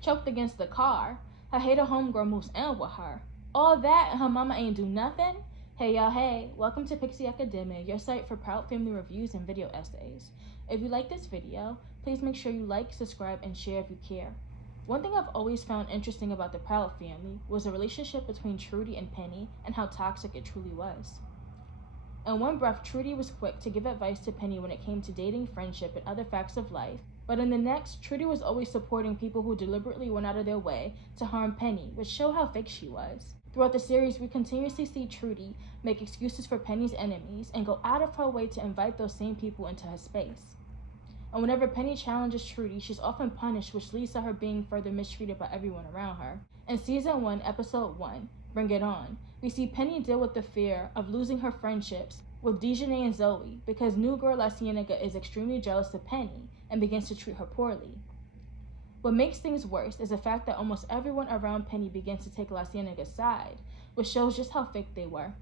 choked against the car, her hater homegirl moves in with her. All that and her mama ain't do nothing? Hey y'all, hey, welcome to Pixie Academia, your site for proud family reviews and video essays. If you like this video, please make sure you like, subscribe, and share if you care. One thing I've always found interesting about the Proud family was the relationship between Trudy and Penny and how toxic it truly was. In one breath, Trudy was quick to give advice to Penny when it came to dating, friendship, and other facts of life, but in the next, Trudy was always supporting people who deliberately went out of their way to harm Penny, which showed how fake she was. Throughout the series, we continuously see Trudy make excuses for Penny's enemies and go out of her way to invite those same people into her space. And whenever Penny challenges Trudy, she's often punished, which leads to her being further mistreated by everyone around her. In Season 1, Episode 1, Bring It On, we see Penny deal with the fear of losing her friendships with Dejanay and Zoe because new girl La Cienega is extremely jealous of Penny and begins to treat her poorly. What makes things worse is the fact that almost everyone around Penny begins to take La Cienega's side, which shows just how fake they were.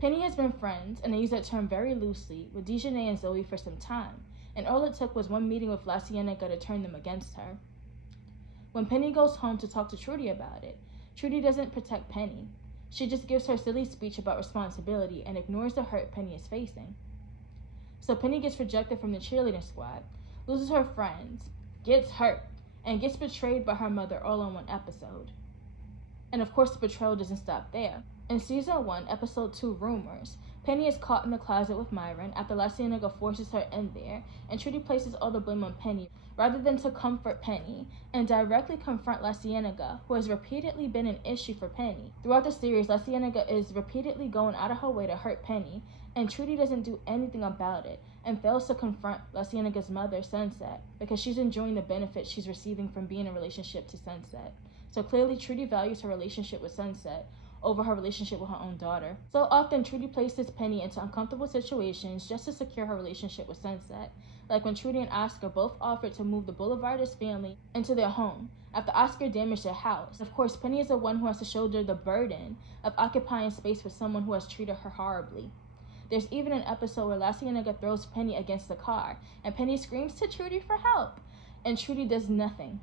Penny has been friends, and I use that term very loosely, with Dejanay and Zoe for some time, and all it took was one meeting with La Cienega to turn them against her. When Penny goes home to talk to Trudy about it, Trudy doesn't protect Penny. She just gives her silly speech about responsibility and ignores the hurt Penny is facing. So Penny gets rejected from the cheerleading squad, loses her friends, gets hurt, and gets betrayed by her mother all in one episode. And of course, the betrayal doesn't stop there. In Season 1, Episode 2, Rumors, Penny is caught in the closet with Myron after La Cienega forces her in there, and Trudy places all the blame on Penny rather than to comfort Penny and directly confront La Cienega, who has repeatedly been an issue for Penny. Throughout the series, La Cienega is repeatedly going out of her way to hurt Penny, and Trudy doesn't do anything about it and fails to confront La Cienega's mother, Sunset, because she's enjoying the benefits she's receiving from being in a relationship to Sunset. So clearly, Trudy values her relationship with Sunset over her relationship with her own daughter. So often, Trudy places Penny into uncomfortable situations just to secure her relationship with Sunset, like when Trudy and Oscar both offered to move the Boulevardist family into their home after Oscar damaged their house. Of course, Penny is the one who has to shoulder the burden of occupying space with someone who has treated her horribly. There's even an episode where La Cienega throws Penny against the car, and Penny screams to Trudy for help, and Trudy does nothing.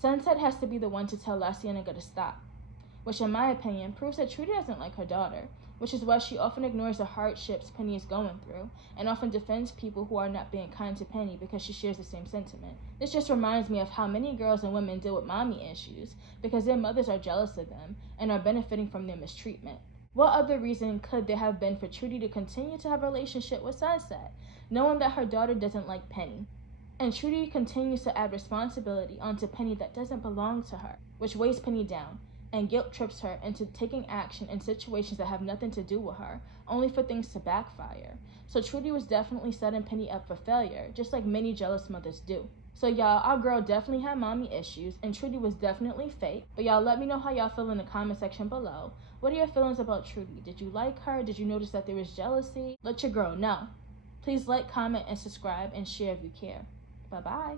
Sunset has to be the one to tell La Cienega to stop, which in my opinion proves that Trudy doesn't like her daughter, which is why she often ignores the hardships Penny is going through and often defends people who are not being kind to Penny because she shares the same sentiment. This just reminds me of how many girls and women deal with mommy issues because their mothers are jealous of them and are benefiting from their mistreatment. What other reason could there have been for Trudy to continue to have a relationship with Sunset, knowing that her daughter doesn't like Penny? And Trudy continues to add responsibility onto Penny that doesn't belong to her, which weighs Penny down, and guilt trips her into taking action in situations that have nothing to do with her, only for things to backfire. So Trudy was definitely setting Penny up for failure, just like many jealous mothers do. So y'all, our girl definitely had mommy issues, and Trudy was definitely fake. But y'all, let me know how y'all feel in the comment section below. What are your feelings about Trudy? Did you like her? Did you notice that there was jealousy? Let your girl know. Please like, comment, and subscribe, and share if you care. Bye-bye.